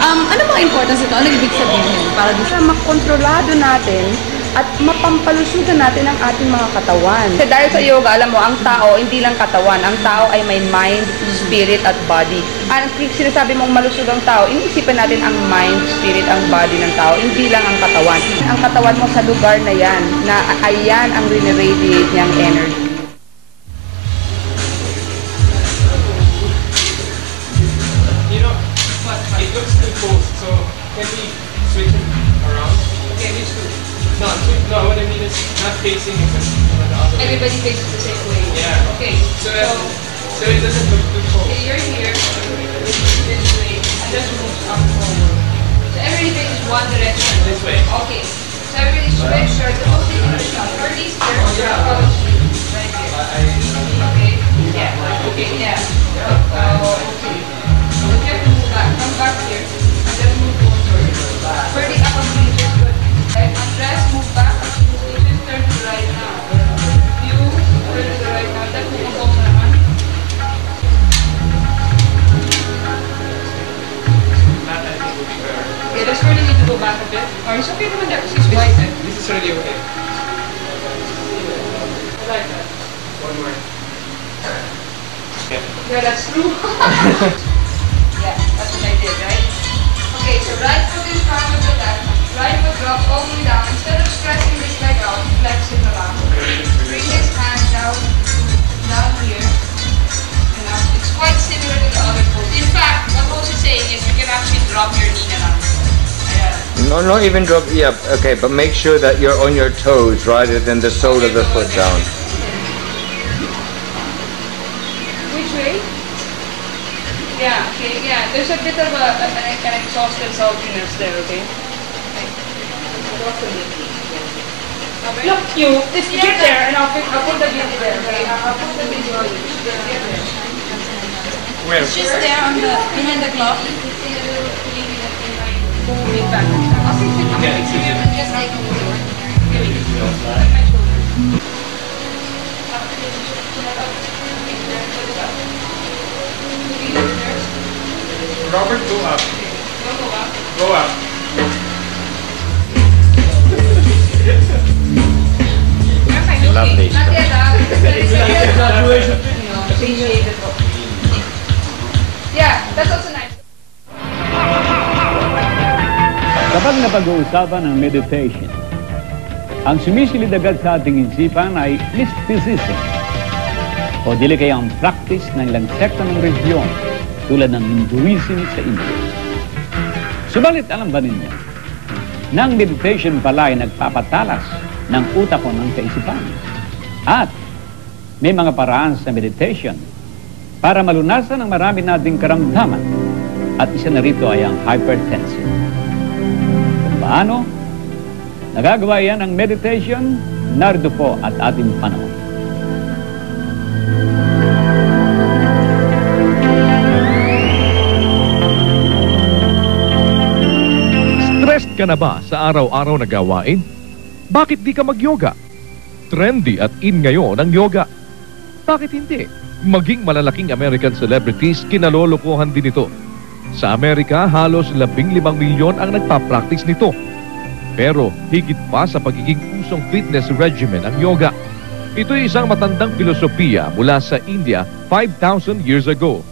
Ano mga importance ito? Ano ibig sabihin? Para doon sa makontrolado natin at mapampalusugan natin ang ating mga katawan. Kasi dahil sa yoga, alam mo, ang tao, hindi lang katawan. Ang tao ay may mind, spirit, at body. Ang sinasabi mong malusog ang tao, iniisipan natin ang mind, spirit, ang body ng tao, hindi lang ang katawan. Ang katawan mo sa lugar na yan, na ayan ang riniradiate niyang energy. It looks too cold, so can we switch it around? Okay, which two? No, what I mean is not facing it, but the other way. Everybody faces the same way. Yeah. Okay. So it doesn't look too cold. Okay, you're here. This way. And just move up forward. So everybody faces one direction. This way. Okay. So everybody switch. Start the whole thing in the shot. First here. Right here. Okay. Yeah. Okay. Yeah. Okay. So you have to move back. Come back here. And then move forward. Pretty up on the just good. Right. Undress. Move back. You just turn to the right now. You turn to the right now. Then move up naman. That I think would be better. Okay, does really need to go back a bit? Or it's okay naman there because he's white. This is really okay. I like that. One more. Okay. Yeah, that's true. Yeah, that's what I did, right? Okay, so right foot in front of the left, right foot drop all the way down. Instead of stretching this leg out, flex it around. Bring this hand down here. And now it's quite similar to the other pose. In fact, what Rose is saying is you can actually drop your knee around. No, not even drop. Yeah, okay, but make sure that you're on your toes rather than the sole of the foot down. Which way? Yeah, okay, yeah. There's a bit of an exhausted saltiness there, okay? Look, you, just get there and I'll put the video there, okay? I'll put the video on you. Just get there. Where? It's just there on the behind the clock. I'll see if you can Yeah, it's easier. Just like Robert, go up. Go up. Lovely. Not yet, Graduation. appreciate it. Yeah, that's also nice. Kapag napag-uusapan ng meditation, ang sumisilid agad sa ating isipan ay mysticism o dili kayang practice ng ilang sekta ng religiyon tulad ng Hinduism sa India. Subalit alam ba ninyo, na ang meditation pala ay nagpapatalas ng utak o ng kaisipan at may mga paraan sa meditation para malunasan ang marami nating karamdaman at isa na rito ay ang hypertension. Paano? Nagagawa yan ang meditation, narito po at ating panahon. Stressed ka na ba sa araw-araw na gawain? Bakit di ka mag-yoga? Trendy at in ngayon ang yoga. Bakit hindi? Maging malalaking American celebrities, kinalolokohan din ito. Sa Amerika, halos 15 milyon ang nagpa-practice nito. Pero higit pa sa pagiging usong fitness regimen ang yoga. Ito'y isang matandang filosofiya mula sa India 5,000 years ago.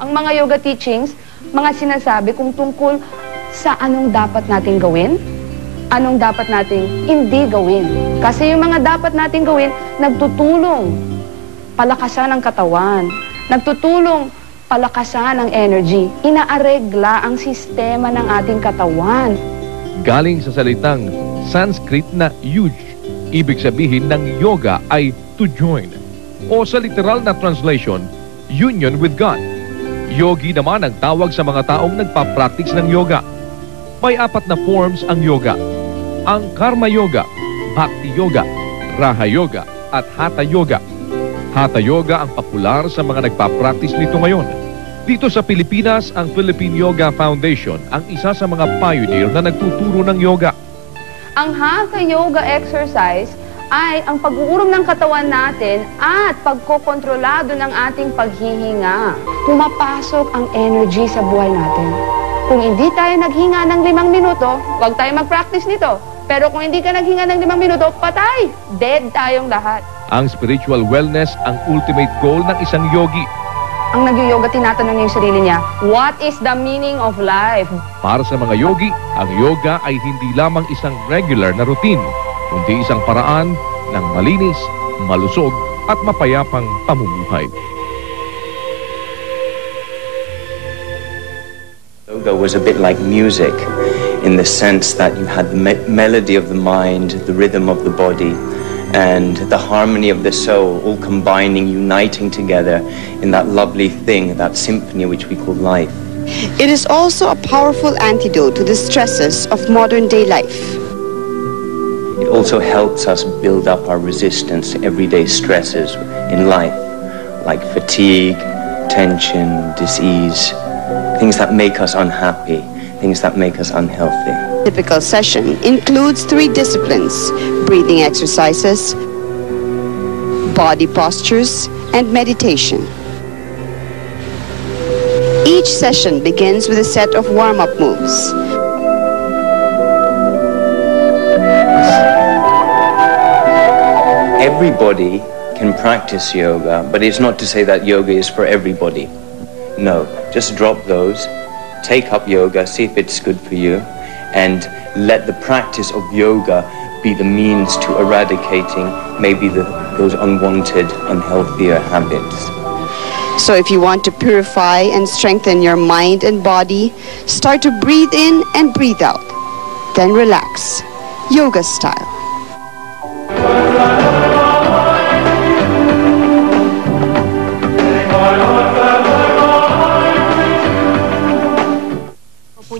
Ang mga yoga teachings, mga sinasabi kung tungkol sa anong dapat nating gawin, anong dapat nating hindi gawin. Kasi yung mga dapat nating gawin, nagtutulong palakasan ang katawan, nagtutulong palakasan ang energy, inaaregla ang sistema ng ating katawan. Galing sa salitang Sanskrit na yuj, ibig sabihin ng yoga ay to join. O sa literal na translation, union with God. Yogi naman ang tawag sa mga taong nagpa-practice ng yoga. May 4 na forms ang yoga. Ang Karma Yoga, Bhakti Yoga, Raha Yoga, at Hatha Yoga. Hatha Yoga ang popular sa mga nagpa-practice nito ngayon. Dito sa Pilipinas, ang Philippine Yoga Foundation ang isa sa mga pioneer na nagtuturo ng yoga. Ang Hatha Yoga exercise ay ang pag-uurong ng katawan natin at pagkokontrolado ng ating paghihinga. Pumapasok ang energy sa buhay natin. Kung hindi tayo naghinga ng 5 minuto, huwag tayo mag-practice nito. Pero kung hindi ka naghinga ng 5 minuto, patay! Dead tayong lahat. Ang spiritual wellness ang ultimate goal ng isang yogi. Ang nag-yoga, tinatanong niya yung sarili niya, what is the meaning of life? Para sa mga yogi, ang yoga ay hindi lamang isang regular na routine, kundi isang paraan ng malinis, malusog at mapayapang pamumuhay. Yoga was a bit like music in the sense that you had the melody of the mind, the rhythm of the body, and the harmony of the soul all combining, uniting together in that lovely thing, that symphony which we call life. It is also a powerful antidote to the stresses of modern-day life. It also helps us build up our resistance to everyday stresses in life, like fatigue, tension, disease, things that make us unhappy, things that make us unhealthy. Typical session includes 3 disciplines: breathing exercises, body postures, and meditation. Each session begins with a set of warm-up moves. Everybody can practice yoga, but it's not to say that yoga is for everybody. No, just drop those, take up yoga, see if it's good for you, and let the practice of yoga be the means to eradicating maybe those unwanted, unhealthier habits. So if you want to purify and strengthen your mind and body, start to breathe in and breathe out. Then relax, yoga style.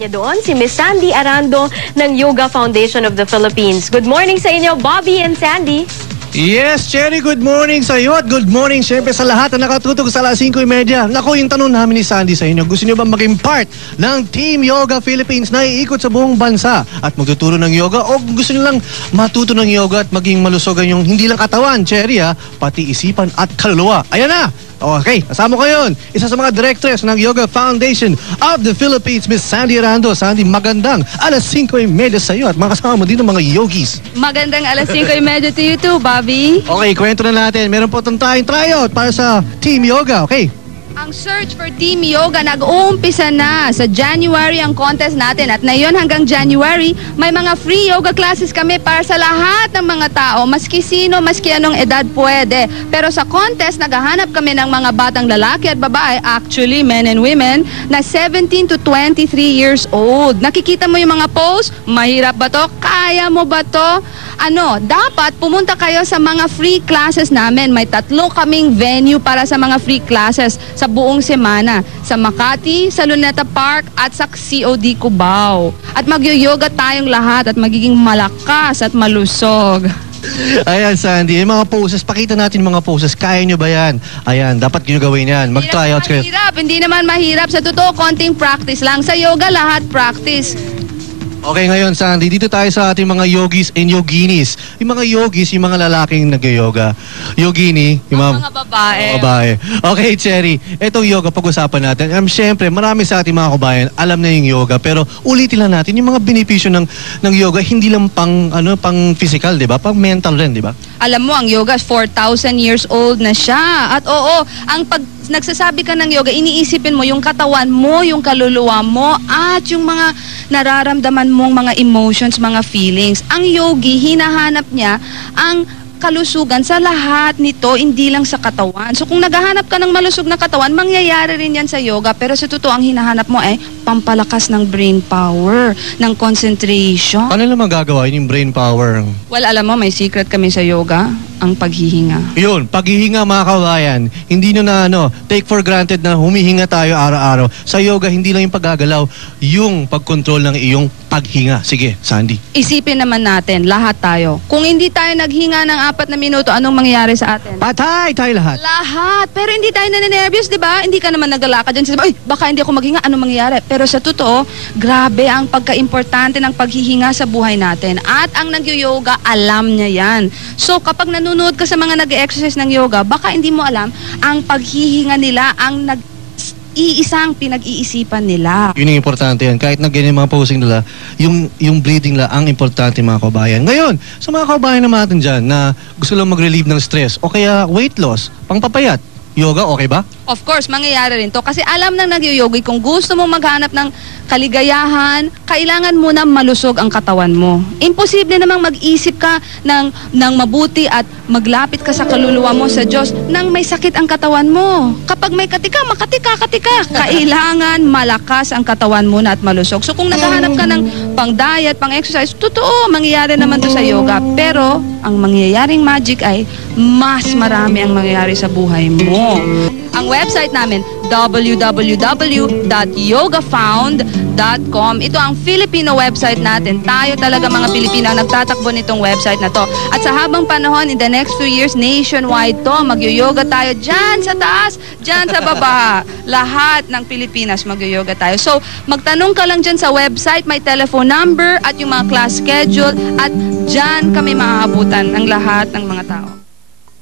Niya doon si Miss Sandy Arando ng Yoga Foundation of the Philippines. Good morning sa inyo, Bobby and Sandy. Yes, Cherry, good morning sa iyo at good morning syempre sa lahat na nakatutok sa alas 5:30. Naku, yung tanong namin ni Sandy sa inyo, gusto niyo ba maging part ng Team Yoga Philippines na iikot sa buong bansa at magtuturo ng yoga, o gusto niyo lang matuto ng yoga at maging malusogan yung hindi lang katawan, Cherry, pati isipan at kaluluwa? Ayan na! Okay, kasama ko yun. Isa sa mga directors ng Yoga Foundation of the Philippines, Miss Sandy Arando. Sandy, magandang alas 5:30 sa iyo at mga kasama mo dito mga yogis. Magandang alas 5:30 to you too, Bobby. Okay, kwento na natin. Meron po itong tayong tryout para sa Team Yoga, okay? Ang search for Team Yoga nag-uumpisa na. Sa January ang contest natin at ngayon hanggang January, may mga free yoga classes kami para sa lahat ng mga tao. Maski sino, maski anong edad pwede. Pero sa contest, naghahanap kami ng mga batang lalaki at babae, actually men and women, na 17 to 23 years old. Nakikita mo yung mga pose? Mahirap ba to? Kaya mo ba to? Dapat pumunta kayo sa mga free classes namin. May 3 kaming venue para sa mga free classes sa buong semana. Sa Makati, sa Luneta Park, at sa COD Cubao. At magyo-yoga tayong lahat at magiging malakas at malusog. Ayan, Sandy, yung mga poses, pakita natin yung mga poses. Kaya nyo ba yan? Ayan, dapat nyo gawin yan. Mag-tryouts kayo. Hindi naman mahirap. Sa totoo, konting practice lang. Sa yoga, lahat practice. Okay, ngayon, Sandy, dito tayo sa ating mga yogis and yoginis. Yung mga yogis, yung mga lalaking nag-yoga. Yogini, yung mga babae. Babae. Okay, Cherry, itong yoga pag-usapan natin. Siyempre, marami sa ating mga kabayan alam na yung yoga, pero ulitin lang natin yung mga benepisyo ng yoga, hindi lang pang physical, di ba? Pang mental rin, di ba? Alam mo, ang yoga 4,000 years old na siya. At oo, pag nagsasabi ka ng yoga, iniisipin mo yung katawan mo, yung kaluluwa mo, at yung mga nararamdaman mong mga emotions, mga feelings. Ang yogi, hinahanap niya ang kalusugan sa lahat nito, hindi lang sa katawan. So kung naghahanap ka ng malusog na katawan, mangyayari rin yan sa yoga. Pero sa totoo, ang hinahanap mo ay pampalakas ng brain power, ng concentration. Paano naman gagawa yung brain power? Well, alam mo, may secret kami sa yoga, ang paghihinga. Yun, paghihinga mga kabayan. Hindi nyo na take for granted na humihinga tayo araw-araw. Sa yoga, hindi lang yung paggagalaw, yung pagkontrol ng iyong paghinga. Sige, Sandy. Isipin naman natin, lahat tayo. Kung hindi tayo naghinga ng 4 na minuto, anong mangyayari sa atin? Patay tayo lahat. Lahat. Pero hindi tayo naninervyos, di ba? Hindi ka naman naglalakad dyan. Ay, baka hindi ako maghinga. Anong mangyayari? Pero sa totoo, grabe ang pagka-importante ng paghihinga sa buhay natin. At ang nag-yoga, alam niya yan. So, kapag nanonood ka sa mga nag-exercise ng yoga, baka hindi mo alam, ang paghihinga nila ang iisang pinag-iisipan nila. Yun yung importante yan. Kahit na ganyan mga posing nila, yung breathing nila ang importante mga kabayan. Ngayon, sa mga kabayan naman natin dyan na gusto lang mag-relieve ng stress o kaya weight loss, pangpapayat, yoga, okay ba? Of course, mangyayari rin to. Kasi alam ng nagyoyogi, kung gusto mong maghanap ng kaligayahan, kailangan muna malusog ang katawan mo. Imposible namang mag-isip ka ng mabuti at maglapit ka sa kaluluwa mo sa Diyos nang may sakit ang katawan mo. Kapag may katika. Kailangan malakas ang katawan mo na at malusog. So kung naghahanap ka ng pang-diet, pang-exercise, totoo, mangyayari naman to sa yoga. Pero ang mangyayaring magic ay mas marami ang mangyayari sa buhay mo. Ang website namin, www.yogafound.com. Ito ang Filipino website natin. Tayo talaga mga Pilipino ang nagtatakbo nitong website na to. At sa habang panahon, in the next 2 years, nationwide to. Magyo-yoga tayo dyan sa taas, dyan sa baba. Lahat ng Pilipinas magyo-yoga tayo. So, magtanong ka lang dyan sa website, may telephone number at yung mga class schedule at dyan kami maaabutan ng lahat ng mga tao.